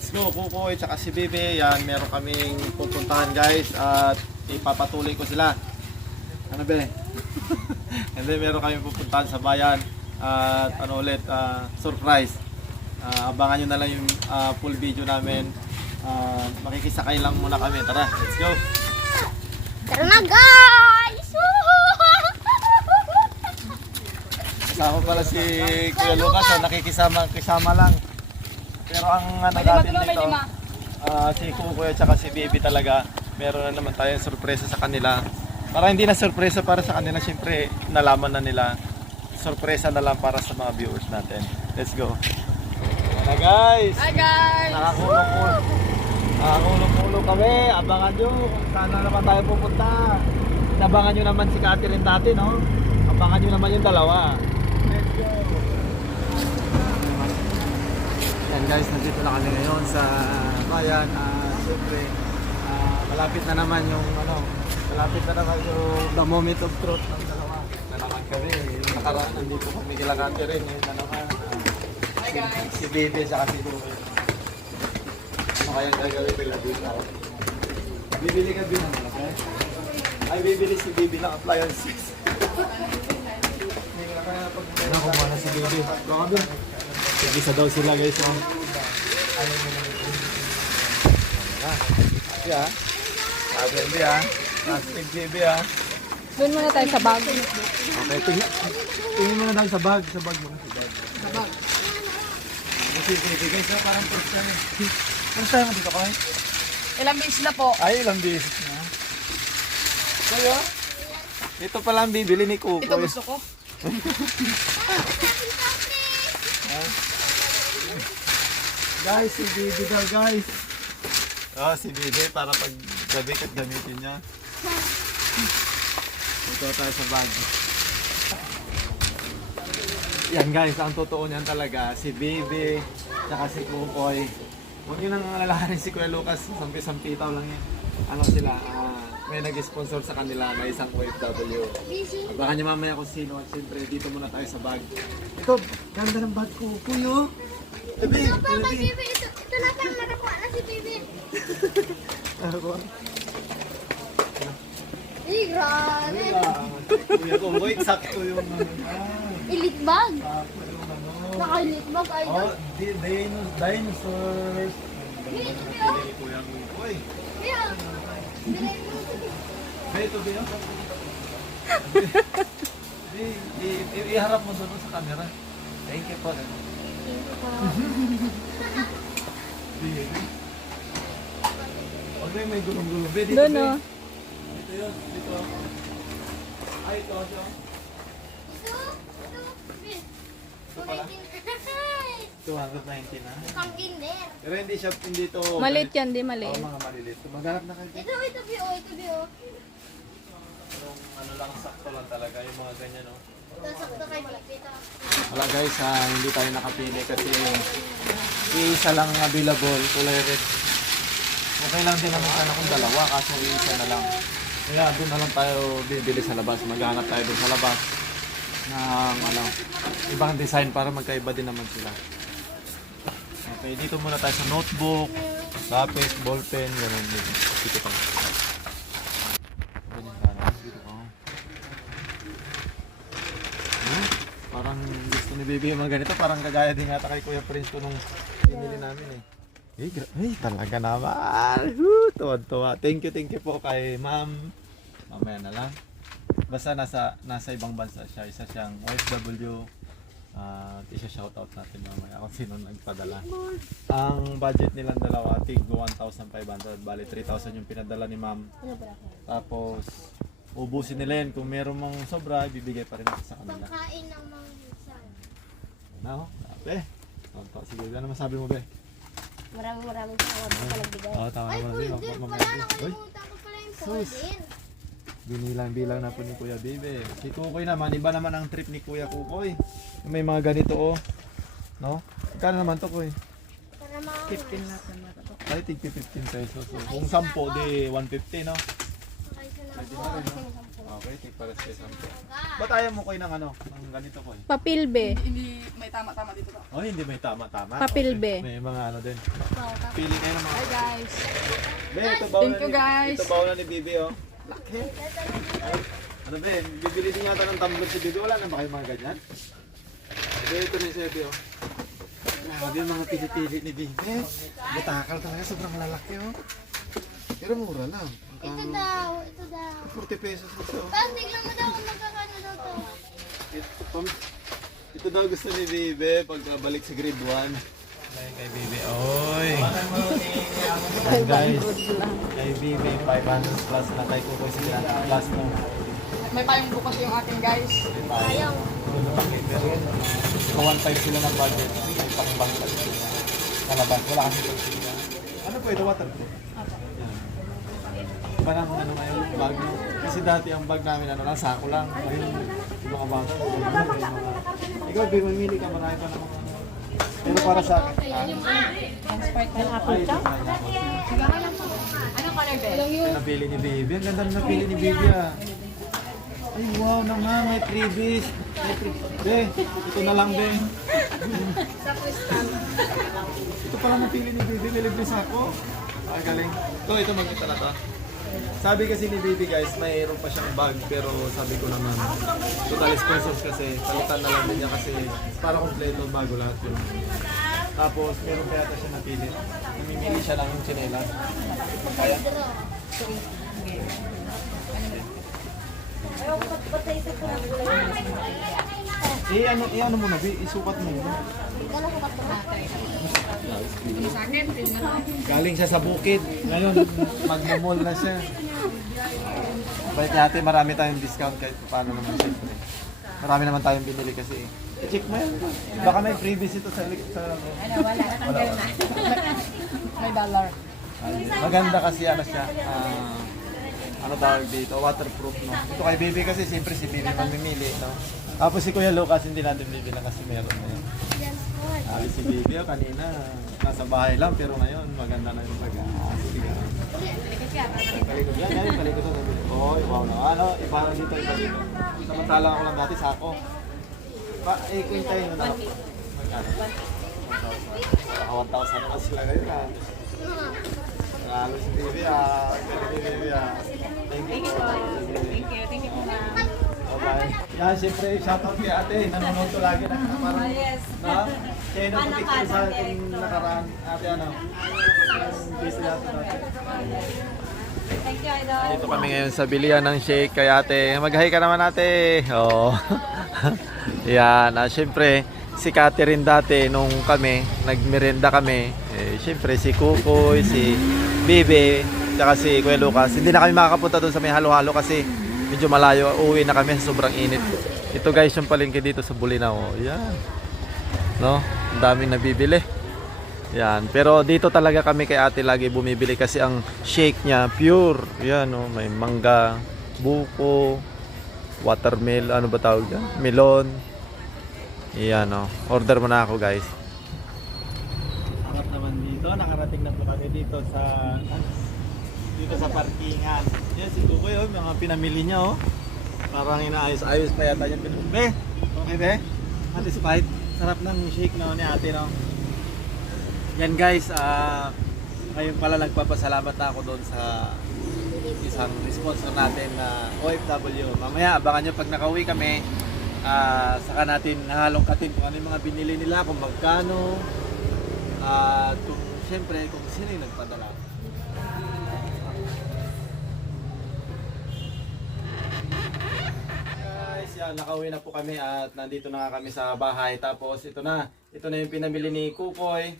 Let's go, Kukoy, tsaka si Bebe. Yan, meron kaming pupuntahan guys at ipapatuloy ko sila. Ano be? And then meron kaming pupuntahan sa bayan at ano ulit, surprise. Abangan nyo na lang yung full video namin. Makikisakay lang muna kami. Tara, let's go! Tara na guys! Kasama pala si Kuya Lucas, nakikisama lang. Pero ang ano natin dito, si Kukoy at saka si Baby talaga, meron na naman tayong sorpresa sa kanila. Para hindi na sorpresa para sa kanila, syempre nalaman na nila. Sorpresa na lang para sa mga viewers natin. Let's go. Hi guys! Hi guys! Nakakulong-kulong kami. Abangan nyo kung saan na naman tayo pupunta. Abangan nyo naman si Catherine dati, no? Abangan nyo naman yung dalawa. Let's go! Yan guys, nandito na kami ngayon sa bayan. Siyempre, malapit na naman yung the moment of truth ng dalawa. Na naman kami, yung nakaraan, nandito kami kila Catherine. Ngayon na naman, si Bebe sa si Kukoy. Ano kayang gagawin nila dito? Bibili ka din naman, okay? Ay, bibili si Bebe ng appliances. Nakuha na si Bebe. Baka doon. Isa daw sila guys. Yeah. Bebe ha. Plastic Bebe ha. Doon muna tayo sa bag. Okay, tingin muna tayo sa bag. Sa bag muna. Sa bag. Kasi Bebe guys, parang first time. First time dito ko eh. Ilang beses na po? Ay, ilang beses na. Kaya, ito pala ang bibili ni Kukoy. Ito gusto ko. Guys, si Bibi daw guys. Si Bibi para pag gabi at gamitin niya. Ito tayo sa bag. Yan guys, ang totoo niyan talaga. Si Bibi, tsaka si Kukoy. Huwag yun ang alalahanin si Kuya Lucas. Sampi-sampitaw lang yan. Ano sila, may nag-sponsor sa kanila na isang OFW. Baka niya mamaya kung sino. At siyempre, dito muna tayo sa bag. Ito, ganda ng bag ko. Kuyo. Bibi, Bibi. Ito na pang nakakuha na si Bibi. Ano ba? Ay, grabe. Kuya Kukoy, sakto yung Elite bag. sakto yung ano. Naka-elite bag, idol. Oh, dinosaurs. Hey, ito ba? Ni Kuya Kukoy. Kaya, bilhin mo. Hey, ito ba yun? Iharap mo doon sa camera. Thank you po. Huwag na may gulong-gulong. Dito, Doon, be. oh. Dito yun. Dito. Ay, ito. Ito. Ito pala. 290 na. Kang kinder. Pero hindi siya, hindi ito. Maliit yan, di Oo, maliit. mga maliliit. Maghanap na kayo. Ito, bio. Yung ano lang, sakto lang talaga. Yung mga ganyan, no? Ito, sakto kay Bibi. Wala guys, hindi tayo nakapili kasi isa lang available, kulay red. Okay lang din naman sana kung dalawa, kaso isa na lang. Kaya doon na lang tayo bibili sa labas. Maghanap tayo doon sa labas ng ibang design para magkaiba din naman sila. Okay, dito muna tayo sa notebook, lapis, ballpen, gano'n dito. Dito pa. Ganyan sana, dito pa. Parang gusto ni Baby yung mga ganito, parang kagaya din yata kay Kuya Prince ko nung pinili namin eh. Ay, talaga naman. Tuwa-tuwa. Thank you po kay ma'am. Mamaya na lang. Basta nasa ibang bansa siya. Isa siyang OFW. Isa-shoutout natin mamaya kung sino nagpadala. Ang budget nilang dalawa, tig 1,500. Bali, 3,000 yung pinadala ni ma'am. Tapos, ubusin nila yan. Kung meron mong sobra, ibibigay pa rin natin sa kanila. Pagkain ng mga minsan. Ano? Be? Sige, ano masabi mo, Be? Maraming salamat sa nagbigay. Oo, tama Ay, naman. folder pala. Nakalimutan ko pala yung folder. Binilang-bilang na po ni Kuya Bebe. Si Kukoy naman, iba naman ang trip ni Kuya Kukoy. May mga ganito oh. No? Kano naman to, Kuy? Para mga 15 natin na ito. Ay, tig 15 pesos. So, kung 10, di 150, no? Pagkain sa lang. Oo, kasi 10. Okay, take para sa 10. Ba't ayaw mo ko ng ano? Ng ganito ko eh? Papilbe. Hindi may tama-tama dito to. Oh, hindi may tama-tama. Papilbe. Okay. May mga ano din. Pili kayo ng mga... Hi guys. Be, ito baon Thank you, guys. Ito baon na ni Bibi, oh. Laki. Ay, ano be, bibili din yata ng tumbler si Bibi. Wala na ba kayo mga ganyan? Be, ito na yung Sebi, oh. Grabe yung mga pili-pili ni Bibi. Batakal talaga, sobrang lalaki, oh. Pero mura lang. Ito daw, ito daw. 40 pesos ito. Parang tignan mo daw kung magkakano daw to. Ito daw gusto ni Bibi pagkabalik sa grade 1. Ayun kay Bibi. Oy! Ayan guys. Kay Bibi, 500 plus na kay Kukoy sa plus no. May payong bukas yung ating guys. Ayaw. Ito pakit. Pero kung 1.5 sila ng budget, may pang-bang lang sila. Kalabas. Wala kasi pag-sila. Ano po ito? Waterproof? Yan. Parang ano ngayon, bag mo. Kasi dati ang bag namin ano lang, sako lang. Ngayon, yung mga bago. Ikaw, Bibi, mamili ka. Marami pa naman. Pero para sa akin, Apple chow? Anong color din? napili ni Baby. Ang ganda na napili ni Baby ah. Ay wow naman, may freebies. Be, ito na lang be. Ito pala napili ni Baby, may libre sa ako. Ah, galing. Ito magkita na to. Sabi kasi ni Baby guys, mayroon pa siyang bag pero sabi ko naman total sponsors kasi palitan na lang din niya kasi para kompleto bago lahat yun. Tapos meron pa yata siya napili. Namimili siya lang yung tsinelas. Kaya? Ano mo na, isukat mo yun. Sa akin, Galing siya sa bukid. Ngayon, magmamall na siya. Bait natin, marami tayong discount kahit paano naman siyempre. Marami naman tayong binili kasi. I-check mo yan. Baka may freebies ito sa... wala. Natanggal na. May dollar. Maganda kasi ano siya. Ano tawag dito? Waterproof, no? Ito kay Baby kasi siyempre si Baby mamimili, no? Tapos si Kuya Lucas hindi natin bibilang kasi meron na yun. Alis si Baby, oh, kanina nasa bahay lang pero ngayon maganda na yung pag-aasig. Talikod yan, yan yung talikod na sabi. Oy, wow na. Ano, iba na dito, iba dito. Samantala ako lang dati, sako. Kwintayin mo na. Magkano? 1,000 na sila ngayon, ha? Nalo si Baby, ah. Galing ni Baby, ah. Thank you. Thank you po ma'am. Okay. Yan, siyempre, shoutout kay ate. Nanonood to lagi na parang, Yes. na? Siya yung nagpapicture sa akin nakaraan. Ate, ano? Busy natin natin. Thank you, Idol. Dito kami ngayon sa bilihan ng shake kay ate. Mag-hi ka naman ate. Oo. Yan. Siyempre, si Catherine dati nung kami, nagmerenda kami. Siyempre, si Kukoy, si Bibi, tsaka si Kuya Lucas. Hindi na kami makakapunta doon sa may halo-halo kasi medyo malayo. Uwi na kami sa sobrang init. Ito guys, yung palengke dito sa Bolinao. Yan. No? Ang daming nabibili. Yan. Pero dito talaga kami kay ate lagi bumibili kasi ang shake niya pure. Yan, no? May mangga, buko, watermelon, ano ba tawag yan? Melon. Yan, no? Order mo na ako, guys. Harap naman dito. Nakarating na po kami dito sa parkingan. Yan, si Kukoy, oh, mga pinamili niya, oh. Parang inaayos-ayos pa yata yung pinamili. Be, okay, be? Satisfied? Sarap ng shake na ni ate, no? Yan guys, ngayon pala nagpapasalamat na ako doon sa isang sponsor natin na OFW. Mamaya abangan nyo pag nakauwi kami, saka natin halongkatin kung ano yung mga binili nila, kung magkano, at kung siyempre kung sino yung nagpadala. Guys, yan, nakauwi na po kami at nandito na kami sa bahay. Tapos ito na yung pinamili ni Kukoy.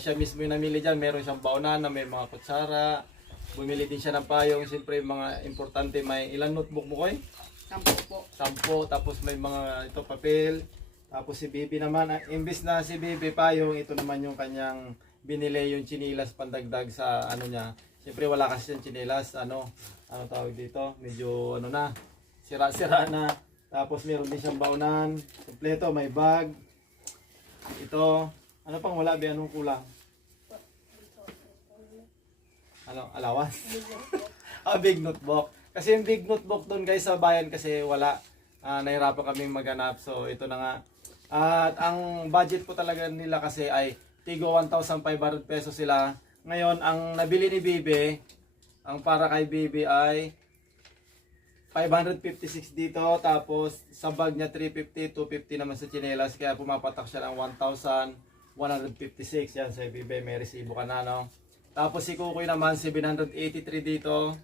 Siya mismo yung namili dyan. Meron siyang baonan na may mga kutsara. Bumili din siya ng payong. Siyempre mga importante, may ilang notebook mo, Koy? 10 po. 10. Tapos may mga ito papel. Tapos si Bibi naman, imbis na si Bibi payong, ito naman yung kanyang binili yung chinilas pandagdag sa ano niya. Siyempre wala kasi yung chinilas, ano tawag dito, medyo ano na, sira-sira na. Tapos meron din siyang baonan, kompleto, may bag. Ito, ano pang wala, be, anong kulang? Ano, allowance? Big notebook. Kasi yung big notebook doon guys sa bayan kasi wala. Nahirapan kaming maghanap. So ito na nga. At ang budget po talaga nila kasi ay tigo 1,500 pesos sila. Ngayon, ang nabili ni Bibi, ang para kay Bibi ay 556 dito. Tapos sa bag niya 350, 250 naman sa tsinelas. Kaya pumapatak siya ng 1,156. Yan sa Bibi, may resibo ka na, no? Tapos si Kukoy naman 783 dito.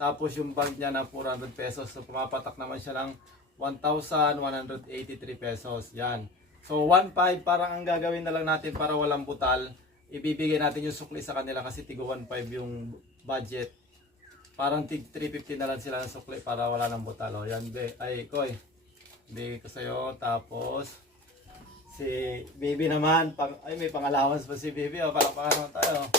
Tapos yung bag niya na 400 pesos. So pumapatak naman siya ng 1,183 pesos. Yan. So 1,500 parang ang gagawin na lang natin para walang butal. Ibibigay natin yung sukli sa kanila kasi tigo 1,500 yung budget. Parang tig 350 na lang sila ng sukli para wala nang butal. O yan, ay Koy. Bigay ko sa'yo. Tapos si Baby naman. Ay may pang-allowance pa si Baby. O palakpakan tayo.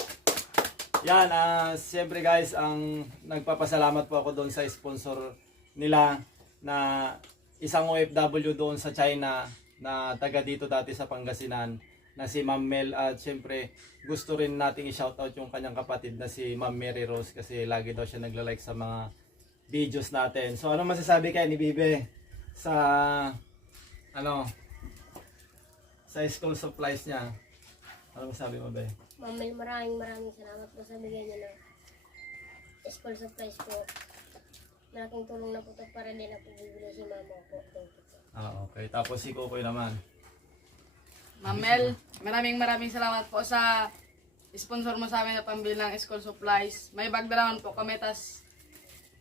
Yan, siyempre guys, ang nagpapasalamat po ako doon sa sponsor nila na isang OFW doon sa China na taga dito dati sa Pangasinan na si Ma'am Mel. At siyempre gusto rin nating i-shoutout yung kanyang kapatid na si Ma'am Mary Rose kasi lagi daw siya nagla-like sa mga videos natin. So ano masasabi kayo ni Bibe sa sa school supplies niya? Ano masasabi mo, Be? Ma'am Mel, maraming salamat po sa bigay niyo ng school supplies po. Malaking tulong na po ito para din na po bibili si mama po. Thank you po. Okay. Tapos si Kukoy naman. Ma'am Mel, maraming salamat po sa sponsor mo sa amin na pambili ng school supplies. May bag na naman po kami, tas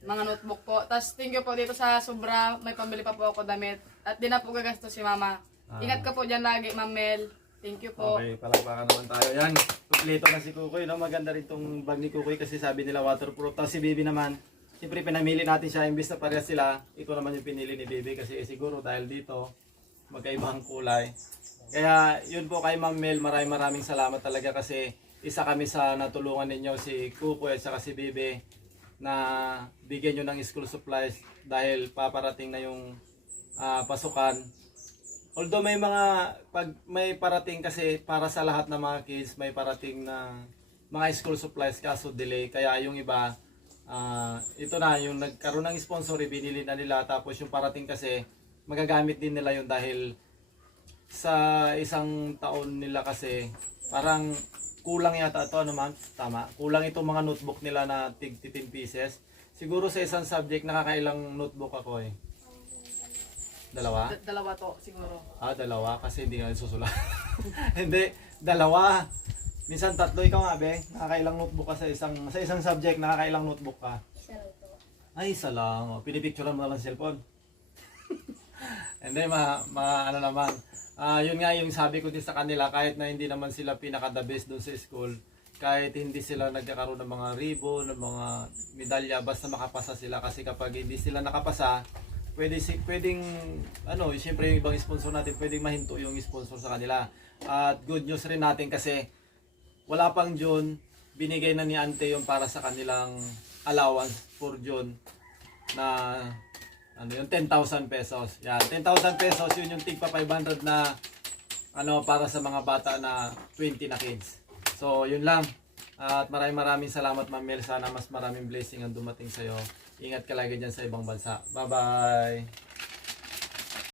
mga notebook po. Tas thank you po dito sa sobra, may pambili pa po ako damit. At di na po gagasto si mama. Ingat ka po dyan lagi, Ma'am Mel. Thank you po. Okay, palakpakan naman tayo. Yan, kumpleto na si Kukoy. No? Maganda rin itong bag ni Kukoy kasi sabi nila waterproof. Tapos si Bibi naman, siyempre pinamili natin siya, imbis na parehas sila. Ito naman yung pinili ni Bibi kasi siguro dahil dito, magkaibang kulay. Kaya yun po kay Ma'am Mel, maraming salamat talaga kasi isa kami sa natulungan ninyo si Kukoy at saka si Bibi na bigyan nyo ng school supplies dahil paparating na yung pasukan. Although may parating kasi para sa lahat ng mga kids, may parating na mga school supplies kaso delay. Kaya yung iba, ito na, yung nagkaroon ng sponsor, binili na nila. Tapos yung parating kasi, magagamit din nila yun dahil sa isang taon nila kasi, parang kulang yata ito, tama. Kulang itong mga notebook nila na tig 10 pieces. Siguro sa isang subject, nakakailang notebook ako eh. Dalawa? Dalawa to, siguro. Dalawa kasi hindi nga susulat. Hindi, dalawa. Minsan tatlo. Ikaw nga, Be. Nakakailang notebook ka sa isang subject, nakakailang notebook ka. Isa lang po. Ay, isa lang. O, pinipicturean mo na lang sa cellphone. Hindi, ano naman. Yun nga yung sabi ko din sa kanila, kahit na hindi naman sila pinaka-the best doon sa school, kahit hindi sila nagkakaroon ng mga ribbon, ng mga medalya, basta makapasa sila. Kasi kapag hindi sila nakapasa, pwedeng siyempre yung ibang sponsor natin, pwedeng mahinto yung sponsor sa kanila. At good news rin natin kasi wala pang June, binigay na ni Ante yung para sa kanilang allowance for June na yung 10,000 pesos. Yan, 10,000 pesos yun yung tigpa 500 na para sa mga bata na 20 na kids. So, yun lang. At maraming salamat, Ma'am Mel. Sana mas maraming blessing ang dumating sa'yo. Ingat ka lagi dyan sa ibang bansa. Bye-bye!